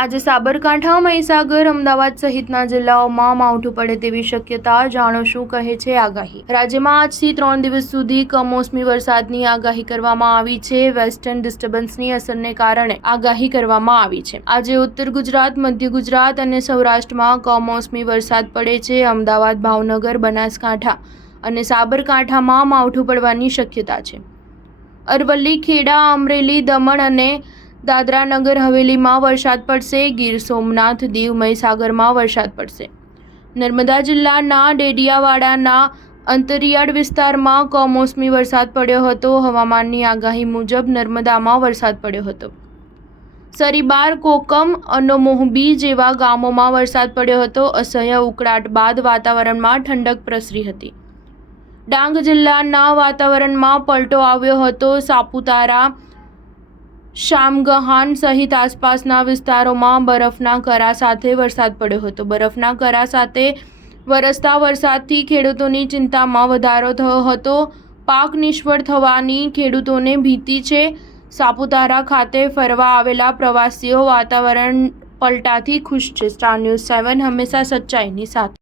આજે સાબરકાંઠા, મહીસાગર, અમદાવાદ સહિતના જિલ્લાઓમાં માવઠું પડે તેવી શક્યતા. જાણો શું કહે છે આગાહી. રાજ્યમાં આજથી 3 દિવસ સુધી કમોસમી વરસાદની આગાહી કરવામાં આવી છે. વેસ્ટર્ન ડિસ્ટર્બન્સની અસરને કારણે આગાહી કરવામાં આવી છે. આજે ઉત્તર ગુજરાત, મધ્ય ગુજરાત અને સૌરાષ્ટ્રમાં કમોસમી વરસાદ પડે છે. અમદાવાદ, ભાવનગર, બનાસકાંઠા અને સાબરકાંઠામાં માવઠું પડવાની શક્યતા છે. અરવલ્લી, ખેડા, અમરેલી, દમણ અને દાદરા નગર હવેલીમાં વરસાદ પડશે. ગીર સોમનાથ, દીવ, મહીસાગરમાં વરસાદ પડશે. નર્મદા જિલ્લાના ડેડિયાવાડાના અંતરિયાળ વિસ્તારમાં કમોસમી વરસાદ પડ્યો હતો. હવામાનની આગાહી મુજબ નર્મદામાં વરસાદ પડ્યો હતો. સરીબાર, કોકમ અને મોહબી જેવા ગામોમાં વરસાદ પડ્યો હતો. અસહ્ય ઉકળાટ બાદ વાતાવરણમાં ઠંડક પ્રસરી હતી. ડાંગ જિલ્લાના વાતાવરણમાં પલટો આવ્યો હતો. સાપુતારા, શામગહાન સહિત આસપાસના વિસ્તારોમાં બરફના કરા સાથે વરસાદ પડ્યો હતો. બરફના કરા સાથે વરસતા વરસાદથી ખેડૂતોની ચિંતામાં વધારો થયો હતો. પાક નિષ્ફળ થવાની ખેડૂતોને ભીતિ છે. સાપુતારા ખાતે ફરવા આવેલા પ્રવાસીઓ વાતાવરણ પલટાથી ખુશ છે. સ્ટાર ન્યૂઝ 7 હંમેશા સચ્ચાઈની સાથે.